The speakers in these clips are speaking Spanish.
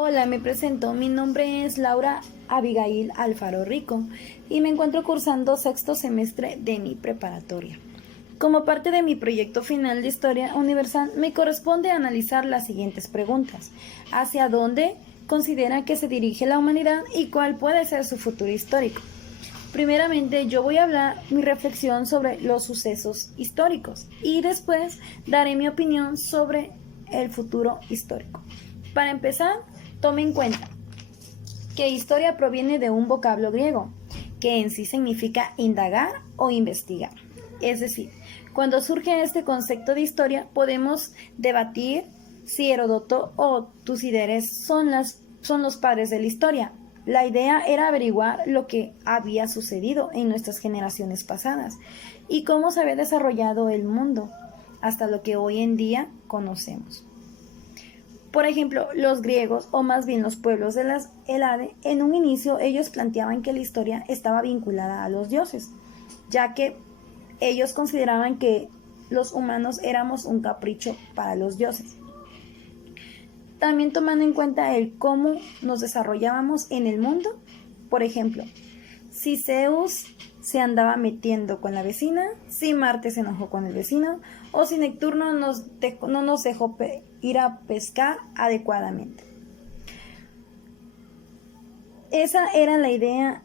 Hola, me presento. Mi nombre es Laura Abigail Alfaro Rico y me encuentro cursando sexto semestre de mi preparatoria. Como parte de mi proyecto final de Historia Universal, me corresponde analizar las siguientes preguntas. ¿Hacia dónde considera que se dirige la humanidad y cuál puede ser su futuro histórico? Primeramente, yo voy a hablar mi reflexión sobre los sucesos históricos y después daré mi opinión sobre el futuro histórico. Para empezar, tome en cuenta que historia proviene de un vocablo griego, que en sí significa indagar o investigar. Es decir, cuando surge este concepto de historia, podemos debatir si Heródoto o Tucídides son los padres de la historia. La idea era averiguar lo que había sucedido en nuestras generaciones pasadas y cómo se había desarrollado el mundo hasta lo que hoy en día conocemos. Por ejemplo, los griegos, o más bien los pueblos de las Hélade, en un inicio ellos planteaban que la historia estaba vinculada a los dioses, ya que ellos consideraban que los humanos éramos un capricho para los dioses. También tomando en cuenta el cómo nos desarrollábamos en el mundo, por ejemplo, si Zeus se andaba metiendo con la vecina, si Marte se enojó con el vecino, o si Neptuno no nos dejó ir a pescar adecuadamente. Esa era la idea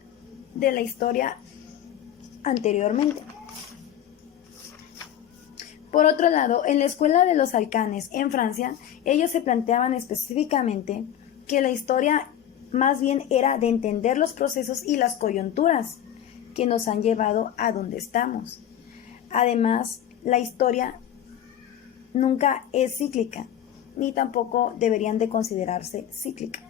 de la historia anteriormente. Por otro lado, en la escuela de los Alcanes, en Francia, ellos se planteaban específicamente que la historia más bien era de entender los procesos y las coyunturas que nos han llevado a donde estamos. Además, la historia nunca es cíclica, ni tampoco deberían de considerarse cíclica.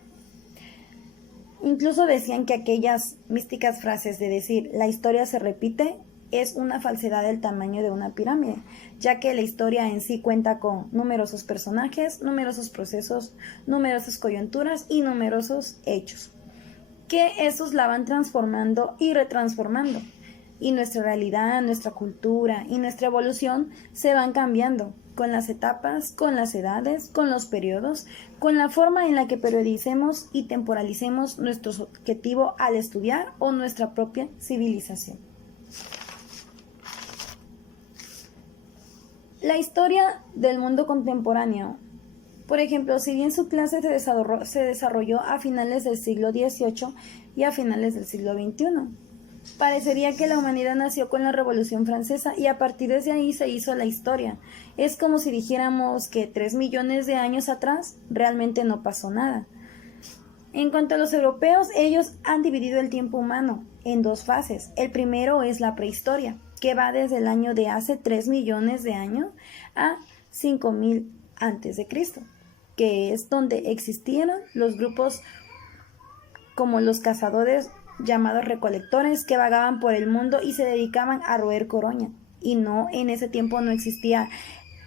Incluso decían que aquellas místicas frases de decir la historia se repite es una falsedad del tamaño de una pirámide, ya que la historia en sí cuenta con numerosos personajes, numerosos procesos, numerosas coyunturas y numerosos hechos, que esos la van transformando y retransformando. Y nuestra realidad, nuestra cultura y nuestra evolución se van cambiando con las etapas, con las edades, con los periodos, con la forma en la que periodicemos y temporalicemos nuestro objetivo al estudiar o nuestra propia civilización. La historia del mundo contemporáneo, por ejemplo, si bien su clase se desarrolló a finales del siglo XVIII y a finales del siglo XXI, parecería que la humanidad nació con la Revolución Francesa y a partir de ahí se hizo la historia. Es como si dijéramos que 3 millones de años atrás realmente no pasó nada. En cuanto a los europeos, ellos han dividido el tiempo humano en dos fases. El primero es la prehistoria, que va desde el año de hace 3 millones de años a 5000 antes de Cristo, que es donde existieron los grupos como los cazadores llamados recolectores que vagaban por el mundo y se dedicaban a roer coroña. Y no, en ese tiempo no existía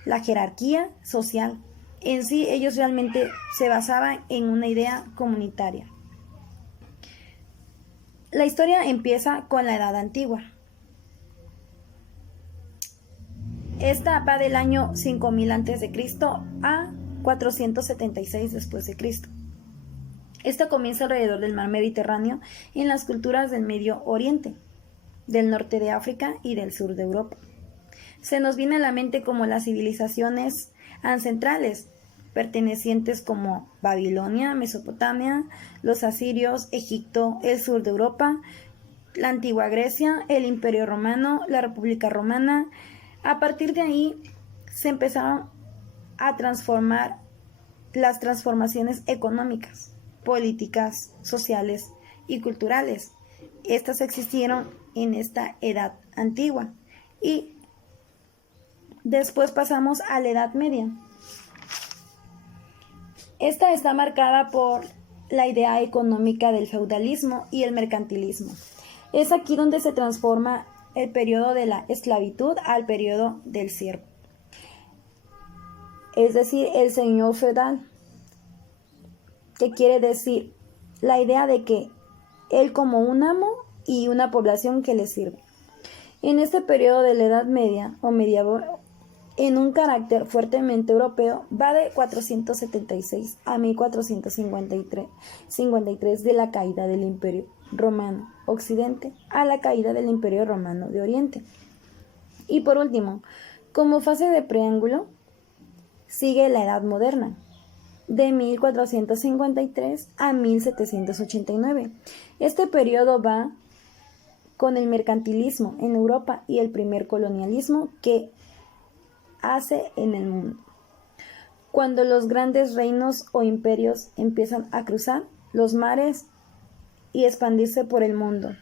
la jerarquía social. En sí, ellos realmente se basaban en una idea comunitaria. La historia empieza con la Edad Antigua. Esta va del año 5000 a.C. a 476 después de Cristo. Esta comienza alrededor del mar Mediterráneo en las culturas del Medio Oriente, del norte de África y del sur de Europa. Se nos viene a la mente como las civilizaciones ancestrales, pertenecientes como Babilonia, Mesopotamia, los asirios, Egipto, el sur de Europa, la antigua Grecia, el Imperio Romano, la República Romana. A partir de ahí se empezaron a transformar las transformaciones económicas, políticas, sociales y culturales. Estas existieron en esta edad antigua y después pasamos a la Edad Media. Esta está marcada por la idea económica del feudalismo y el mercantilismo. Es aquí donde se transforma el periodo de la esclavitud al periodo del siervo, es decir, el señor feudal, que quiere decir la idea de que él como un amo y una población que le sirve. En este periodo de la Edad Media o medieval, en un carácter fuertemente europeo, va de 476 a 1453 de la caída del Imperio Romano Occidente a la caída del Imperio Romano de Oriente. Y por último, como fase de preámbulo, sigue la Edad Moderna, de 1453 a 1789. Este periodo va con el mercantilismo en Europa y el primer colonialismo que hace en el mundo. Cuando los grandes reinos o imperios empiezan a cruzar los mares y expandirse por el mundo.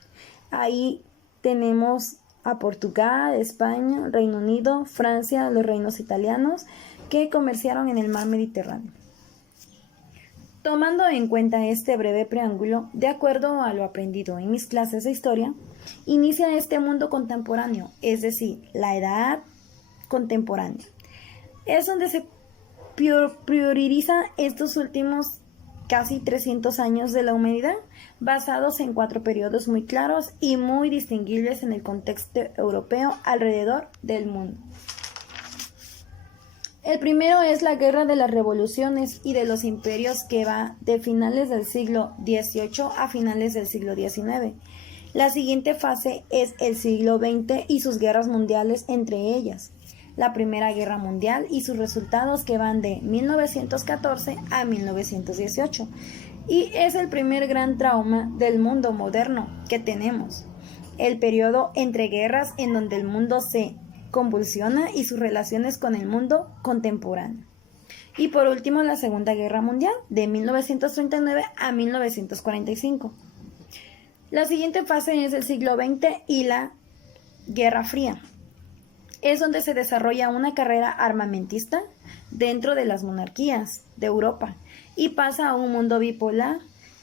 Ahí tenemos a Portugal, España, Reino Unido, Francia, los reinos italianos que comerciaron en el mar Mediterráneo. Tomando en cuenta este breve preámbulo, de acuerdo a lo aprendido en mis clases de historia, inicia este mundo contemporáneo, es decir, la edad contemporánea. Es donde se prioriza estos últimos casi 300 años de la humanidad, basados en 4 periodos muy claros y muy distinguibles en el contexto europeo alrededor del mundo. El primero es la Guerra de las Revoluciones y de los Imperios, que va de finales del siglo XVIII a finales del siglo XIX. La siguiente fase es el siglo XX y sus guerras mundiales, entre ellas la Primera Guerra Mundial y sus resultados, que van de 1914 a 1918. Y es el primer gran trauma del mundo moderno que tenemos, el periodo entre guerras en donde el mundo se convulsiona y sus relaciones con el mundo contemporáneo. Y por último, la Segunda Guerra Mundial, de 1939 a 1945. La siguiente fase es el siglo XX y la Guerra Fría. Es donde se desarrolla una carrera armamentista dentro de las monarquías de Europa y pasa a un mundo bipolar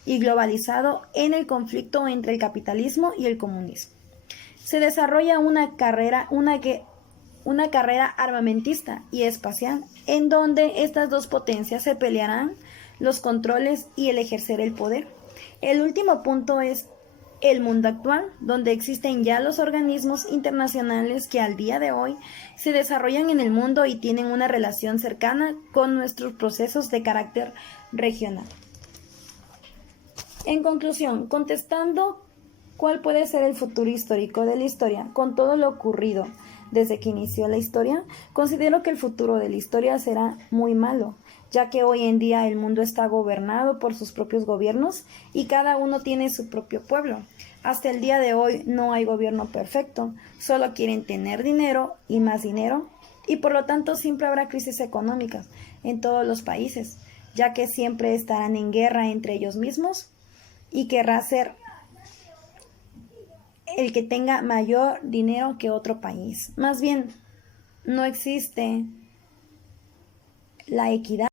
y globalizado en el conflicto entre el capitalismo y el comunismo. Se desarrolla una carrera armamentista y espacial, en donde estas dos potencias se pelearán los controles y el ejercer el poder. El último punto es el mundo actual, donde existen ya los organismos internacionales que al día de hoy se desarrollan en el mundo y tienen una relación cercana con nuestros procesos de carácter regional. En conclusión, contestando cuál puede ser el futuro histórico de la historia con todo lo ocurrido desde que inició la historia, considero que el futuro de la historia será muy malo, ya que hoy en día el mundo está gobernado por sus propios gobiernos y cada uno tiene su propio pueblo. Hasta el día de hoy no hay gobierno perfecto, solo quieren tener dinero y más dinero, y por lo tanto siempre habrá crisis económicas en todos los países, ya que siempre estarán en guerra entre ellos mismos y querrá ser el que tenga mayor dinero que otro país. Más bien, no existe la equidad.